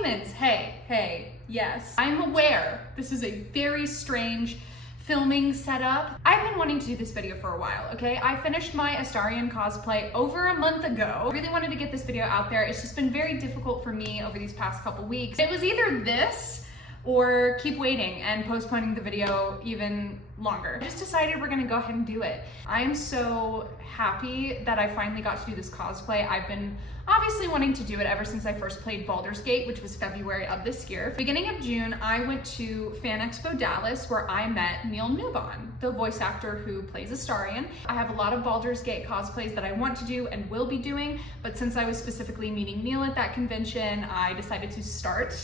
humans. Hey, yes. I'm aware this is a very strange filming setup. I've been wanting to do this video for a while, okay? I finished my Astarion cosplay over a month ago. I really wanted to get this video out there. It's just been very difficult for me over these past couple weeks. It was either this or keep waiting and postponing the video even longer. I just decided we're gonna go ahead and do it. I am so happy that I finally got to do this cosplay. I've been obviously wanting to do it ever since I first played Baldurs Gate, which was February of this year. Beginning of June, I went to Fan Expo Dallas where I met Neil Newbon, the voice actor who plays Astarion. I have a lot of Baldurs Gate cosplays that I want to do and will be doing, but since I was specifically meeting Neil at that convention, I decided to start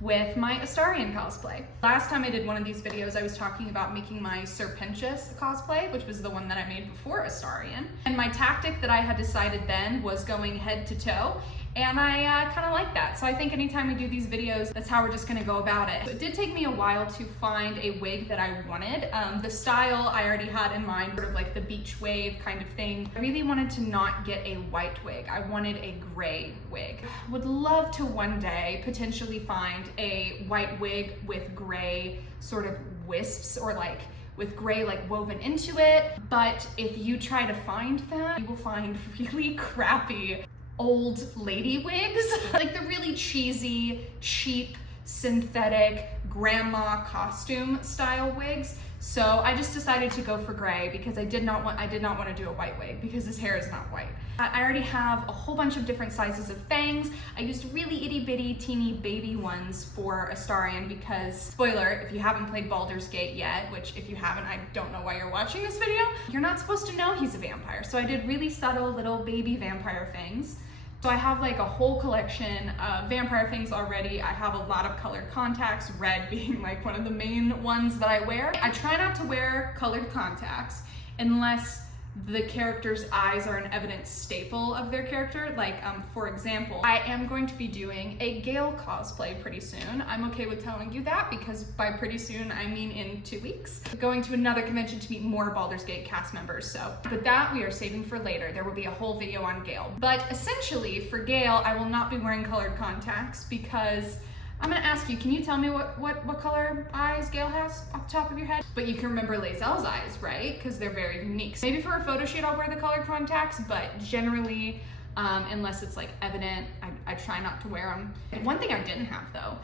with my Astarion cosplay. Last time I did one of these videos, I was talking about making my Serpentious cosplay, which was the one that I made before Astarion. And my tactic that I had decided then was going head to toe, and I kind of like that. So I think anytime we do these videos, that's how we're just gonna go about it. So it did take me a while to find a wig that I wanted. The style I already had in mind, sort of like the beach wave kind of thing. I really wanted to not get a white wig. I wanted a gray wig. Would love to one day potentially find a white wig with gray sort of wisps or like with gray like woven into it. But if you try to find that, you will find really crappy old lady wigs, like the really cheesy, cheap, synthetic grandma costume style wigs. So I just decided to go for gray because I did not want to do a white wig because his hair is not white. I already have a whole bunch of different sizes of fangs. I used really itty bitty teeny baby ones for Astarion because, spoiler, if you haven't played Baldurs Gate yet, which if you haven't, I don't know why you're watching this video, you're not supposed to know he's a vampire. So I did really subtle little baby vampire fangs. So I have like a whole collection of vampire things already. I have a lot of colored contacts, red being like one of the main ones that I wear. I try not to wear colored contacts unless the character's eyes are an evident staple of their character. Like, for example, I am going to be doing a Gale cosplay pretty soon. I'm okay with telling you that because by pretty soon, I mean in 2 weeks. I'm going to another convention to meet more Baldurs Gate cast members, but that we are saving for later. There will be a whole video on Gale. But essentially, for Gale, I will not be wearing colored contacts because I'm gonna ask you, can you tell me what color eyes Gale has off the top of your head? But you can remember Lae'zel's eyes, right? Because they're very unique. So maybe for a photo shoot, I'll wear the colored contacts, but generally, unless it's like evident, I try not to wear them. And one thing I didn't have though,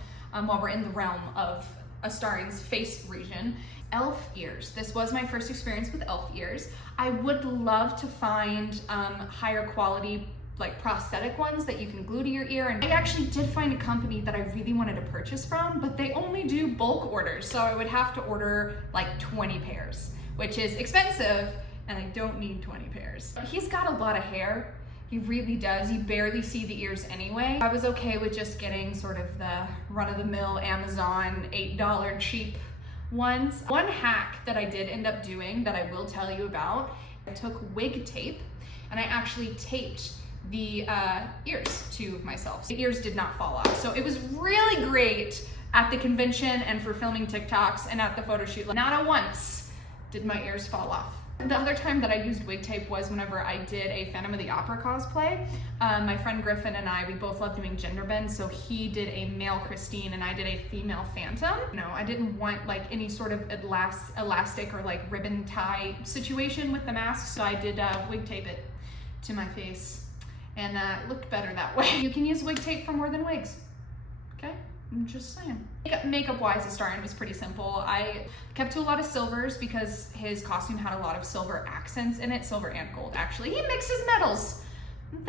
while we're in the realm of Astarion's face region, elf ears. This was my first experience with elf ears. I would love to find higher quality like prosthetic ones that you can glue to your ear. And I actually did find a company that I really wanted to purchase from, but they only do bulk orders. So I would have to order like 20 pairs, which is expensive and I don't need 20 pairs. He's got a lot of hair. He really does. You barely see the ears anyway. I was okay with just getting sort of the run-of-the-mill Amazon $8 cheap ones. One hack that I did end up doing that I will tell you about, I took wig tape and I actually taped the ears to myself. The ears did not fall off. So it was really great at the convention and for filming TikToks and at the photo shoot. Not once did my ears fall off. The other time that I used wig tape was whenever I did a Phantom of the Opera cosplay. My friend Griffin and I, we both love doing gender bends, so he did a male Christine and I did a female Phantom. No, I didn't want like any sort of elastic or like ribbon tie situation with the mask, so I did wig tape it to my face. And it looked better that way. You can use wig tape for more than wigs, okay? I'm just saying. Makeup-wise, Astarion was pretty simple. I kept to a lot of silvers because his costume had a lot of silver accents in it, silver and gold, actually. He mixes metals. I'm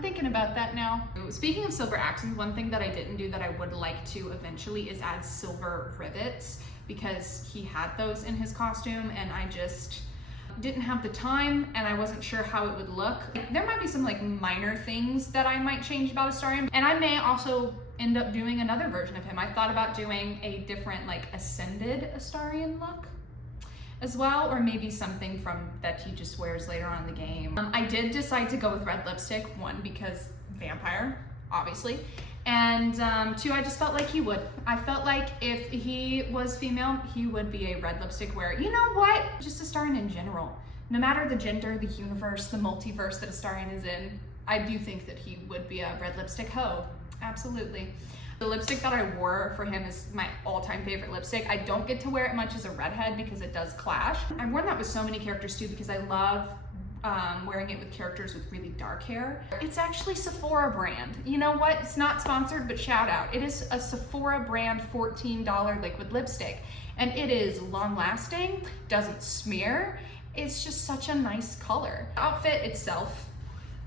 thinking about that now. Speaking of silver accents, one thing that I didn't do that I would like to eventually is add silver rivets because he had those in his costume and I just didn't have the time and I wasn't sure how it would look. There might be some like minor things that I might change about Astarion, and I may also end up doing another version of him. I thought about doing a different like ascended Astarion look as well, or maybe something from that he just wears later on in the game. I did decide to go with red lipstick, one because vampire, obviously, and two, I just felt like he would. I felt like if he was female, he would be a red lipstick wearer. You know what? Just Astarion in general. No matter the gender, the universe, the multiverse that Astarion is in, I do think that he would be a red lipstick hoe. Absolutely. The lipstick that I wore for him is my all-time favorite lipstick. I don't get to wear it much as a redhead because it does clash. I've worn that with so many characters too because I love wearing it with characters with really dark hair. It's actually Sephora brand. You know what? It's not sponsored, but shout out. It is a Sephora brand $14 liquid lipstick, and it is long lasting, doesn't smear. It's just such a nice color. The outfit itself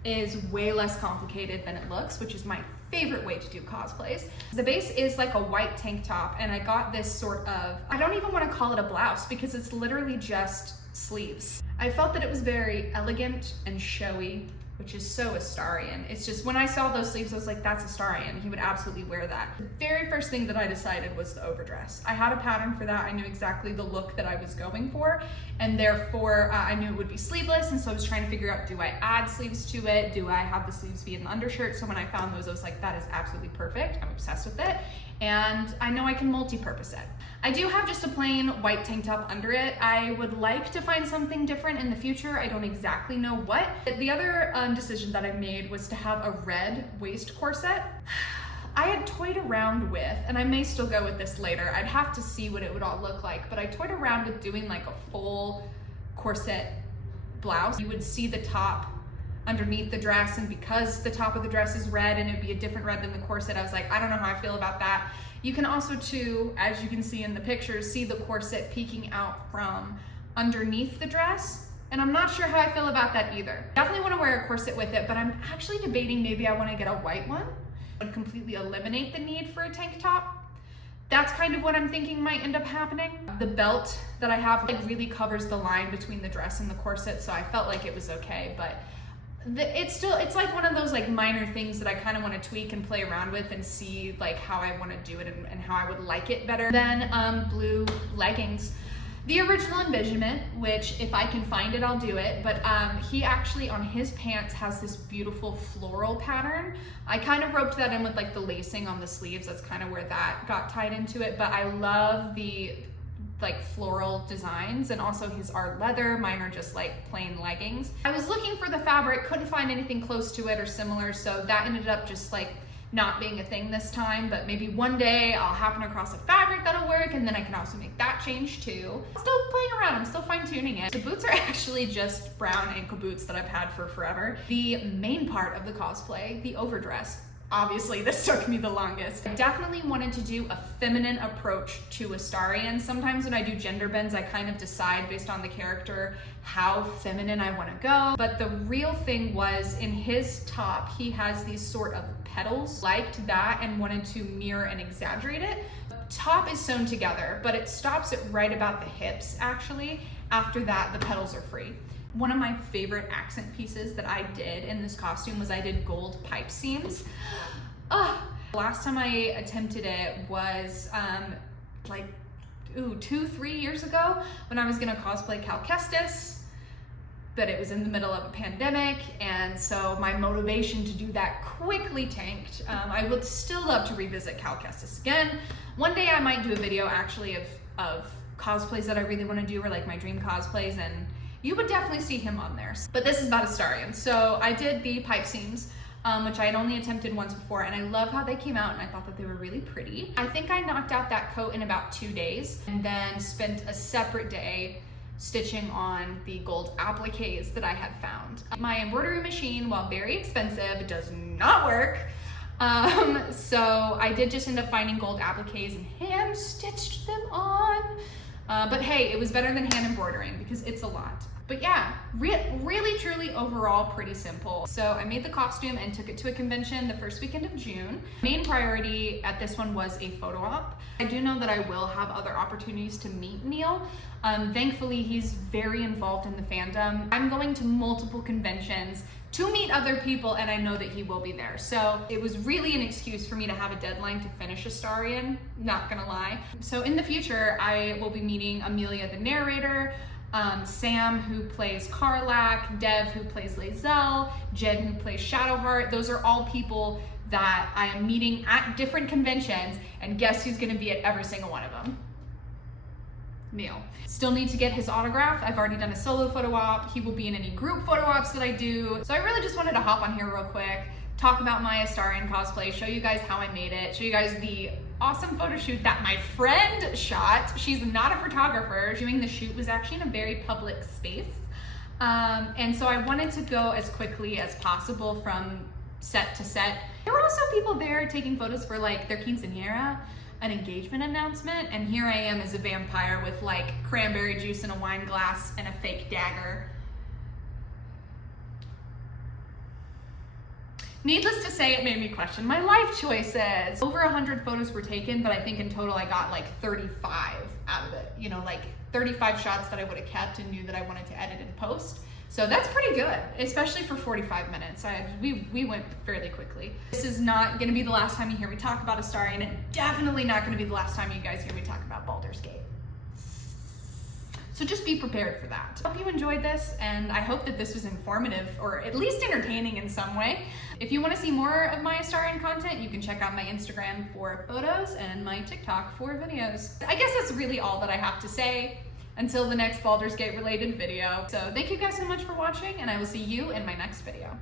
is way less complicated than it looks, which is my favorite way to do cosplays. The base is like a white tank top, and I got this sort of, I don't even want to call it a blouse because it's literally just sleeves. I felt that it was very elegant and showy, which is so Astarion. It's just, when I saw those sleeves, I was like, that's Astarion. He would absolutely wear that. The very first thing that I decided was the overdress. I had a pattern for that. I knew exactly the look that I was going for, and therefore I knew it would be sleeveless, and so I was trying to figure out, do I add sleeves to it? Do I have the sleeves be in the undershirt? So when I found those, I was like, that is absolutely perfect. I'm obsessed with it, and I know I can multi-purpose it. I do have just a plain white tank top under it. I would like to find something different in the future. I don't exactly know what. The other decision that I made was to have a red waist corset. I had toyed around with, and I may still go with this later, I'd have to see what it would all look like, but I toyed around with doing like a full corset blouse. You would see the top underneath the dress, and because the top of the dress is red and it'd be a different red than the corset, I was like, I don't know how I feel about that. You can also too, as you can see in the pictures, see the corset peeking out from underneath the dress. And I'm not sure how I feel about that either. Definitely want to wear a corset with it, but I'm actually debating maybe I want to get a white one. It would completely eliminate the need for a tank top. That's kind of what I'm thinking might end up happening. The belt that I have really covers the line between the dress and the corset, so I felt like it was okay, but it's like one of those like minor things that I kind of want to tweak and play around with and see like how I want to do it and how I would like it better. Then blue leggings. The original Envisionment, which if I can find it, I'll do it, but he actually on his pants has this beautiful floral pattern. I kind of roped that in with like the lacing on the sleeves. That's kind of where that got tied into it, but I love the like floral designs, and also his art leather. Mine are just like plain leggings. I was looking for the fabric, couldn't find anything close to it or similar, so that ended up just like not being a thing this time, but maybe one day I'll happen across a fabric that'll work, and then I can also make that change too. I'm still playing around, I'm still fine-tuning it. The boots are actually just brown ankle boots that I've had for forever. The main part of the cosplay, the overdress, obviously this took me the longest. I definitely wanted to do a feminine approach to Astarion. Sometimes when I do gender bends, I kind of decide based on the character how feminine I want to go. But the real thing was, in his top, he has these sort of petals. Liked that and wanted to mirror and exaggerate it. The top is sewn together, but it stops it right about the hips actually. After that, the petals are free. One of my favorite accent pieces that I did in this costume was I did gold pipe seams. Last time I attempted it was like 2-3 years ago when I was gonna cosplay Cal Kestis, but it was in the middle of a pandemic, and so my motivation to do that quickly tanked. I would still love to revisit Cal Kestis again. One day I might do a video actually of cosplays that I really want to do, or like my dream cosplays, and you would definitely see him on there. But this is about Astarion. So I did the pipe seams, which I had only attempted once before, and I love how they came out, and I thought that they were really pretty. I think I knocked out that coat in about 2 days, and then spent a separate day stitching on the gold appliques that I had found. My embroidery machine, while very expensive, does not work. So I did just end up finding gold appliques and hand stitched them on. But hey, it was better than hand embroidering because it's a lot. But yeah, really truly overall pretty simple. So I made the costume and took it to a convention the first weekend of June. Main priority at this one was a photo op. I do know that I will have other opportunities to meet Neil. Thankfully, he's very involved in the fandom. I'm going to multiple conventions to meet other people, and I know that he will be there. So it was really an excuse for me to have a deadline to finish Astarion, not gonna lie. So in the future, I will be meeting Amelia the narrator, Sam who plays Karlak, Dev who plays Lae'zel, Jen who plays Shadowheart. Those are all people that I am meeting at different conventions, and guess who's gonna be at every single one of them? Neil. Still need to get his autograph. I've already done a solo photo op. He will be in any group photo ops that I do. So I really just wanted to hop on here real quick, talk about my Astarion cosplay, show you guys how I made it, show you guys the awesome photo shoot that my friend shot. She's not a photographer. Doing the shoot was actually in a very public space. And so I wanted to go as quickly as possible from set to set. There were also people there taking photos for like their quinceañera, an engagement announcement, and here I am as a vampire with like cranberry juice in a wine glass and a fake dagger. Needless to say, it made me question my life choices. Over 100 photos were taken, but I think in total I got like 35 out of it. You know, like 35 shots that I would have kept and knew that I wanted to edit and post. So that's pretty good, especially for 45 minutes. We went fairly quickly. This is not gonna be the last time you hear me talk about Astarion, and definitely not gonna be the last time you guys hear me talk about Baldurs Gate. So just be prepared for that. I hope you enjoyed this, and I hope that this was informative or at least entertaining in some way. If you want to see more of my Astarion content, you can check out my Instagram for photos and my TikTok for videos. I guess that's really all that I have to say until the next Baldurs Gate related video. So thank you guys so much for watching, and I will see you in my next video.